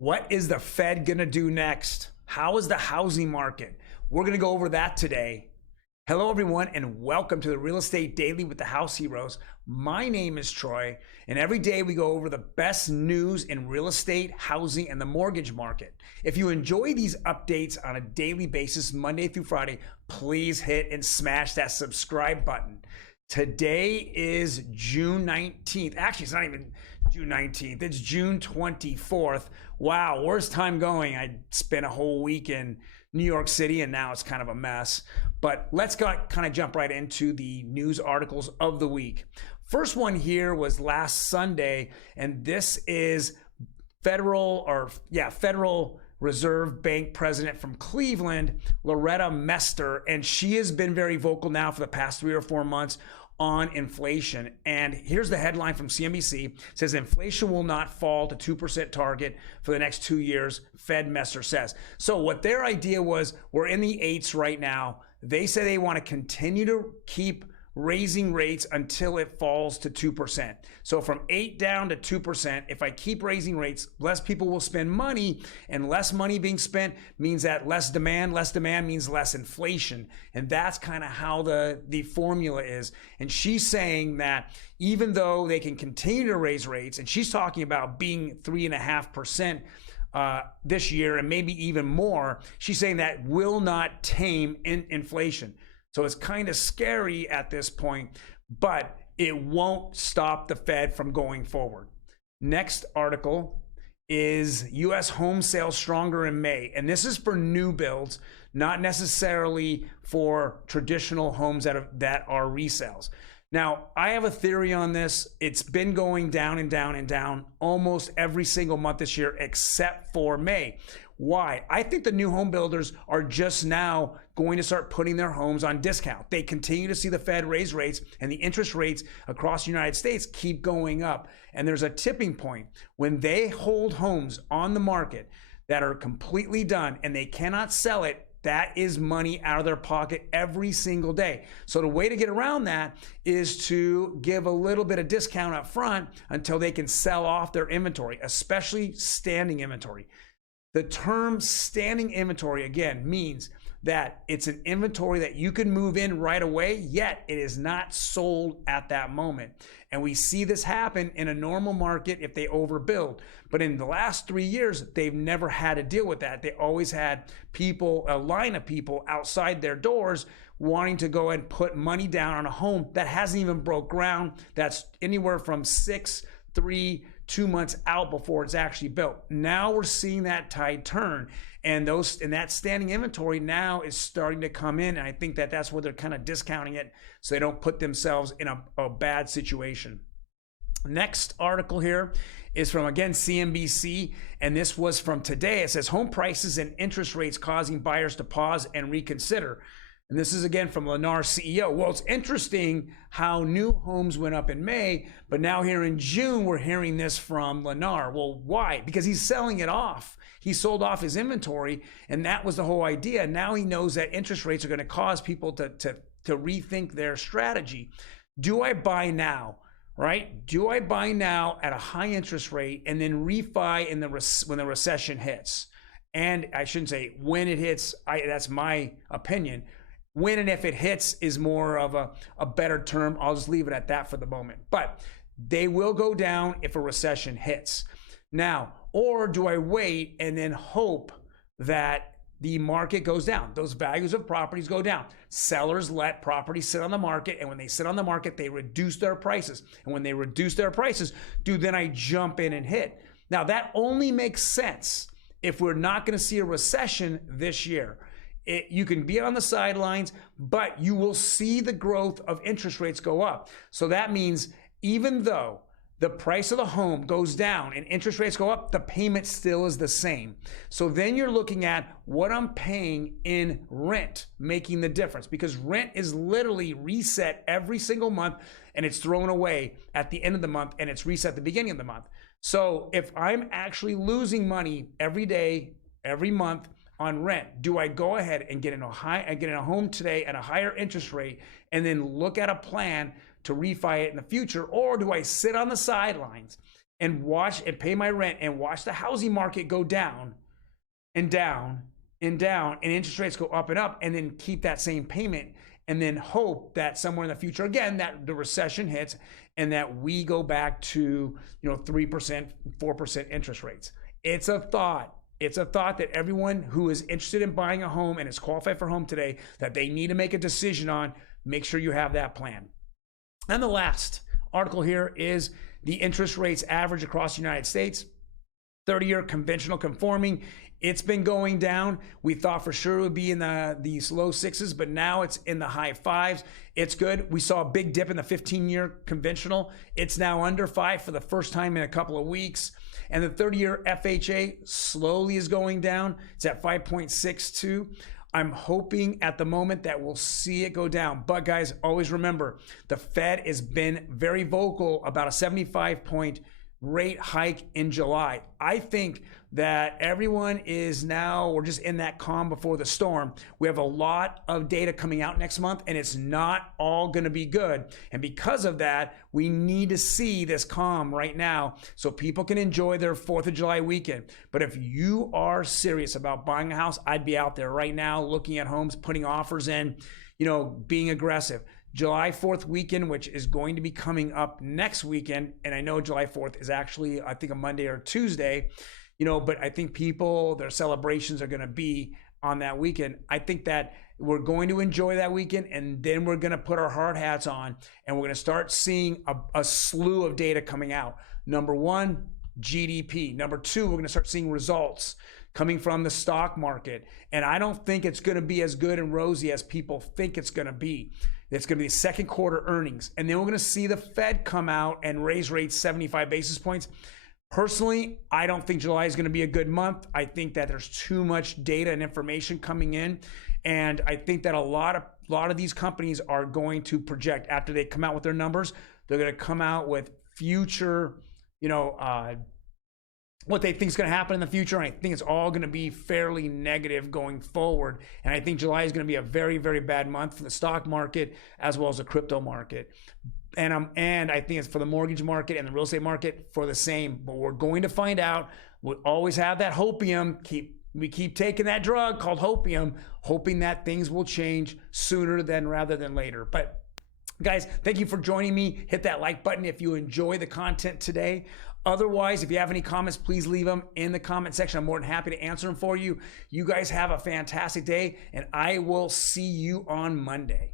What is the Fed going to do next? How is the housing market? We're going to go over that today. Hello, everyone, and welcome to the Real Estate Daily with the House Heroes. My name is Troy, and every day we go over the best news in real estate, housing, and the mortgage market. If you enjoy these updates on a daily basis, Monday through Friday, please hit and smash that subscribe button. Today is June 19th. Actually, it's not even June 19th. It's June 24th. Wow, where's time going? I spent a whole week in New York City, and now it's kind of a mess. But let's kind of jump right into the news articles of the week. First one here was last Sunday, and this is Federal Reserve Bank president from Cleveland, Loretta Mester, and she has been very vocal now for the past 3 or 4 months on inflation. And here's the headline from CNBC. It says inflation will not fall to 2% target for the next 2 years, Fed Mester says. So what their idea was, we're in the 8s right now. They say they want to continue to keep raising rates until it falls to 2%. So from 8 down to 2%, if I keep raising rates, less people will spend money, and less money being spent means that less demand means less inflation. And that's kind of how the formula is. And she's saying that even though they can continue to raise rates, and she's talking about being 3.5% this year and maybe even more, she's saying that will not tame inflation. So it's kind of scary at this point, but it won't stop the Fed from going forward. Next article is U.S. home sales stronger in May. And this is for new builds, not necessarily for traditional homes that are resales. Now, I have a theory on this. It's been going down and down and down almost every single month this year, except for May. Why? I think the new home builders are just now going to start putting their homes on discount. They continue to see the Fed raise rates, and the interest rates across the United States keep going up. And there's a tipping point when they hold homes on the market that are completely done and they cannot sell it. That is money out of their pocket every single day. So the way to get around that is to give a little bit of discount up front until they can sell off their inventory, especially standing inventory. The term standing inventory, again, means that it's an inventory that you can move in right away, yet it is not sold at that moment. And we see this happen in a normal market if they overbuild. But in the last 3 years, they've never had to deal with that. They always had people, a line of people outside their doors wanting to go and put money down on a home that hasn't even broke ground. That's anywhere from 6, 3, 2 months out before it's actually built. Now we're seeing that tide turn, and that standing inventory now is starting to come in. And I think that that's where they're kind of discounting it so they don't put themselves in a bad situation. Next article here is from, again, CNBC, and this was from today. It says home prices and interest rates causing buyers to pause and reconsider. And this is again from Lennar CEO. Well, it's interesting how new homes went up in May, but now here in June, we're hearing this from Lennar. Well, why? Because he's selling it off. He sold off his inventory, and that was the whole idea. Now he knows that interest rates are going to cause people to rethink their strategy. Do I buy now? Right? Do I buy now at a high interest rate and then refi when the recession hits? And I shouldn't say when it hits. That's my opinion. When and if it hits is more of a better term. I'll just leave it at that for the moment. But they will go down if a recession hits. Now, or do I wait and then hope that the market goes down? Those values of properties go down. Sellers let properties sit on the market, and when they sit on the market, they reduce their prices. And when they reduce their prices, then I jump in and hit? Now, that only makes sense if we're not going to see a recession this year. You can be on the sidelines, but you will see the growth of interest rates go up. So that means even though the price of the home goes down and interest rates go up, the payment still is the same. So then you're looking at what I'm paying in rent making the difference, because rent is literally reset every single month, and it's thrown away at the end of the month, and it's reset at the beginning of the month. So if I'm actually losing money every day, every month, on rent, do I go ahead and get in a home today at a higher interest rate and then look at a plan to refi it in the future? Or do I sit on the sidelines and watch and pay my rent and watch the housing market go down and down and down and interest rates go up and then keep that same payment and then hope that somewhere in the future, again, that the recession hits and that we go back to, 3%, 4% interest rates. It's a thought. It's a thought that everyone who is interested in buying a home and is qualified for a home today, that they need to make a decision on. Make sure you have that plan. And the last article here is the interest rates average across the United States. 30-year conventional conforming, it's been going down. We thought for sure it would be in these low sixes, but now it's in the high fives. It's good. We saw a big dip in the 15-year conventional. It's now under 5 for the first time in a couple of weeks. And the 30-year FHA slowly is going down. It's at 5.62. I'm hoping at the moment that we'll see it go down. But guys, always remember, the Fed has been very vocal about a 75-point rate hike in July. I think that everyone is now, we're just in that calm before the storm. We have a lot of data coming out next month and it's not all going to be good. And because of that, we need to see this calm right now so people can enjoy their 4th of July weekend. But if you are serious about buying a house, I'd be out there right now looking at homes, putting offers in, being aggressive. July 4th weekend, which is going to be coming up next weekend. And I know July 4th is actually, I think, a Monday or Tuesday, but I think their celebrations are going to be on that weekend. I think that we're going to enjoy that weekend and then we're going to put our hard hats on and we're going to start seeing a slew of data coming out. Number one, GDP. Number two, we're going to start seeing results coming from the stock market. And I don't think it's going to be as good and rosy as people think it's going to be. It's going to be second quarter earnings. And then we're going to see the Fed come out and raise rates 75 basis points. Personally, I don't think July is going to be a good month. I think that there's too much data and information coming in. And I think that a lot of these companies are going to project after they come out with their numbers. They're going to come out with future, what they think is going to happen in the future. And I think it's all going to be fairly negative going forward. And I think July is going to be a very, very bad month for the stock market as well as the crypto market. And I think it's for the mortgage market and the real estate market for the same. But we're going to find out. We always have that hopium. We keep taking that drug called hopium, hoping that things will change sooner rather than later. But guys, thank you for joining me. Hit that like button if you enjoy the content today. Otherwise, if you have any comments, please leave them in the comment section. I'm more than happy to answer them for you. You guys have a fantastic day, and I will see you on Monday.